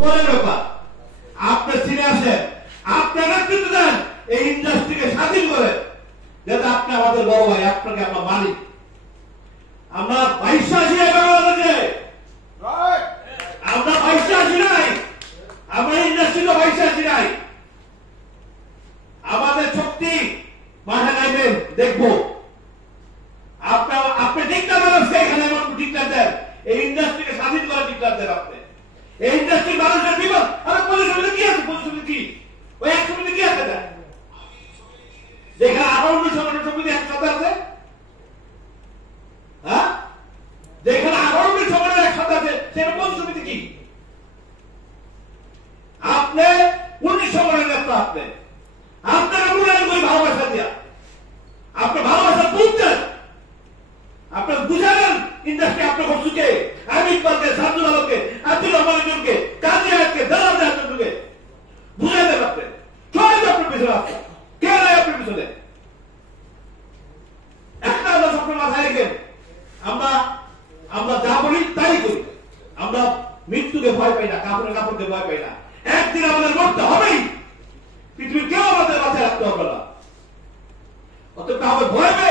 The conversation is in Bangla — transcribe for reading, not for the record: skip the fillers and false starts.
পরের ব্যাপার। আপনি ফিরে আসেন, আপনার নেতৃত্ব দেন, এই ইন্ডাস্ট্রিকে স্বাধীন করে, যাতে আপনি আমাদের বড় ভাই, আপনাকে আমরা মানি। আমরা 22 বাংলাদেশে, আমরা 22 নাই, আমরা ইন্ডাস্ট্রিতে 22 নাই। আমাদের শক্তি মাঠে নাইবেন, দেখবো আপনি ডিক্লার ব্যবস্থা এখানে ডিক্লার দেন, এই ইন্ডাস্ট্রিকে স্বাধীন করে ডিক্লার দেন। আপনি এই ইন্ডাস্ট্রির মানুষের বিপদ, আরে পুলিশ সমিতি কি আছে? পুলিশ সমিতি কি ওই এক সমিতি কি আছে? যেখানে 18 সংগঠন সমিতি একসাথে আছে, হ্যাঁ, যেখানে 18 সংগঠন একসাথে আছে, সেটা কোন সমিতি কি? আপনি 19 সংগঠনের নেতা, আপনি আপনাকে মূল্যায়ন করি ভালোবাসা দিয়া, আপনি ভালোবাসা বুঝছেন, আপনি বুঝালেন ইন্ডাস্ট্রি আপনার বস্তুকে, আমি ইকবালকে, সাবজুল আলমকে, আব্দুল রহমানকে, কাজী আয়াতকে, দালাল জাহাজকে বুঝাই দেন। আপনি সবাই আপনার পিছনে আছে, কে নাই আপনার পিছনে? একটা আমরা স্বপ্ন মাথায় রেখেন, আমরা যা বলি তাই করি। আমরা মৃত্যুকে ভয় পাই না, কাপড়কে ভয় পাই না। একদিন আমাদের মরতে হবেই, পৃথিবীর কেউ আমাদের মাথায় রাখতে হবে না। অতটা হবে ভয় পেয়ে